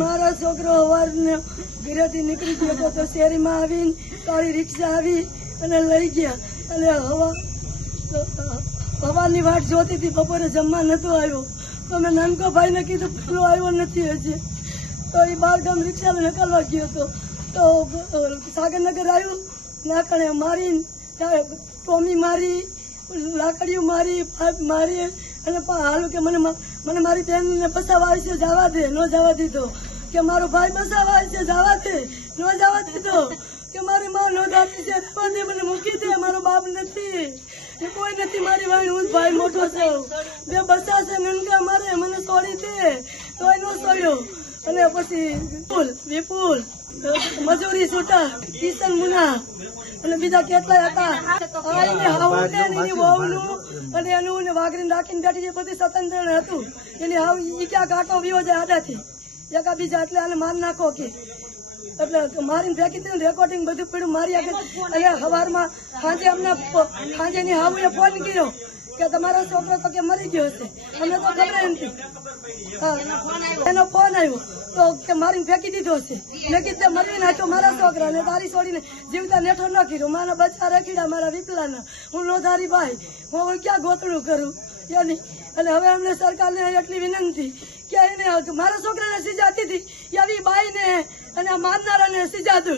મારા છોકરો સવારને ઘરેથી નીકળી ગયો તો શેરીમાં આવીને તારી રિક્ષા આવી અને લઈ ગયા અને હવાની વાટ જોતી હતી. બપોરે જમવા નતો આવ્યો તો મેં નાનકો ભાઈને કીધું પેલો આવ્યો નથી હજી. તો એ બારગામ રિક્ષા નકલવા ગયો હતો તો સાગરનગર આવ્યું. લાકડે મારી ટોમી મારી, લાકડીઓ મારી, પાઇપ મારી અને હાલું કે મને મારી બેનને બસાવવા આવશે, જવા દે. ન જવા દીધો કે મારો ભાઈ બસાવવા આવશે, જવા દે. ન જવા દીધો કે મારી માં નો જાતી છે, મને મૂકી દે, મારો બાપ નથી, કોઈ નથી મારી વાણી, હું ભાઈ મોટો છું. બે બચ્ચા છે નનકા, મારે મને છોડી દે તોય નો છોડ્યો. અને પછી વિપુલ મજૂરી છૂટા, કિશન મુના અને બીજા કેટલાય હતા. અને એનું વાઘરી રાખીને બેઠી છે, બધી સ્વતંત્ર હતું. એની હાવ ઈ ક્યાં કાંટો વિયો જાય આડાથી એકા બીજા, એટલે આને માર નાખો કે એટલે મારીને ફેંકી દીધું. રેકોર્ડિંગ બધું પડ્યું મારી આગળ. અને સવારમાં સાંજે ની હાવુએ ફોન કર્યો કે તમારો છોકરો તો કે મરી ગયો હશે. અમને તો ખબર નથી. એનો ફોન આવ્યો તો કે મારીને ફેંકી દીધો હશે. મેં કીધું મરી નાખ્યો મારા છોકરાને, તારી છોડીને જીવતા નેઠો ન કર્યો. મારા બચ્ચા રખીડા મારા વિપલાના, હું લોધારી ભાઈ, હું ક્યાં ગોતડું કરું એની. અને હવે અમને સરકારને એટલી વિનંતી કે એને મારા છોકરાને સજા હતી એવી બાઈને અને મારનારાને સજા દો.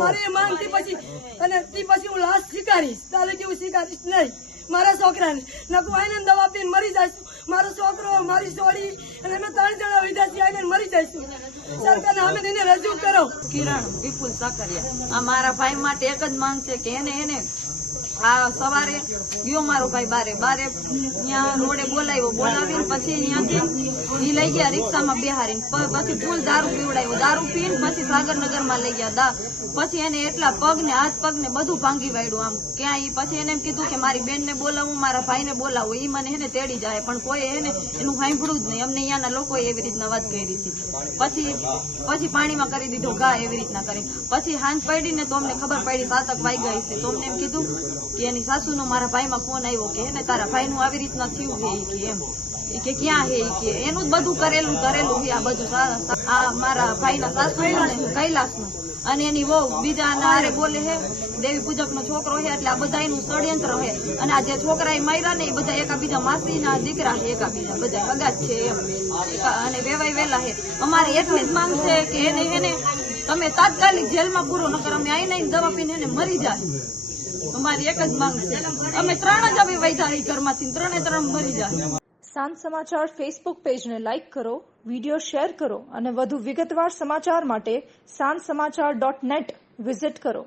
મારી માંગતી પછી અને તે પછી હું લાશ સ્વીકારીશ, તાલે કે હું સ્વીકારીશ નહીં મારા છોકરાને. નકું આઈને દવા પીને મરી જઈશું. મારો છોકરો, મારી છોડી અને અમે 3 જણા વિદેશી આવીને મરી જઈશું. સરકારને અમે એને રજૂ કરો. કિરણ વિપુલ સાકરિયા, આ મારા ભાઈ માટે એક જ માંગ છે કે એને આ સવારે ગયો મારો ભાઈ બારે ત્યાં રોડે બોલાવીને પછી ત્યાંથી ઈ લઈ ગયા રિક્ષામાં બેહારીને, પછી ફૂલ દારૂ પીવડાવ્યો. દારૂ પીને પછી સાગરનગરમાં લઈ ગયા. પછી એને એટલા પગને હાથ પગને બધું ભાંગી વાળ્યું. આમ ક્યાં ઈ પછી એને એમ કીધું કે મારી બેનને બોલાવું, મારા ભાઈને બોલાવું, ઈ મને એને તેડી જાય. પણ કોઈ એને એનું સાંભળ્યું જ નહીં. અમને અહીંયાના લોકોએ એવી રીતના વાત કરી હતી. પછી પાણીમાં કરી દીધો ઘા એવી રીતના કરી. પછી હાંજ પડી ને તો અમને ખબર પડી 7 વાગ્યા છે. તો અમને એમ કીધું કે એની સાસુનો મારા ભાઈમાં ફોન આવ્યો કે એને તારા ભાઈનું આવી રીતના થયું છે કે એમ કે ક્યાં હે કે એનું જ બધું કરેલું છે આ બધું. આ મારા ભાઈના સાસુનું ને કૈલાસનું અને એની વહુ બીજા હારે બોલે છે, દેવી પૂજક નો છોકરો છે. એટલે આ બધા એનું ષડયંત્ર છે. અને આ જે છોકરા માર્યા ને એ બધા એકાબીજા માસીના દીકરા છે, એકાબીજા બધા અગાત છે એમ, અને વેવાય વેલા છે. અમારે એટલી જ માંગ છે કે એને તમે તાત્કાલિક જેલમાં પૂરો ન કરો. અમે આઈને દવા પીને એને મરી જાય. અમારી એક જ માંગ છે. અમે 3 જ હવે વૈધા ઘરમાંથી 3 મરી જાય. સાંજ સમાચાર ફેસબુક પેજને લાઇક કરો, વિડીયો શેર કરો અને વધુ વિગતવાર સમાચાર માટે sanssamachar.net વિઝિટ કરો.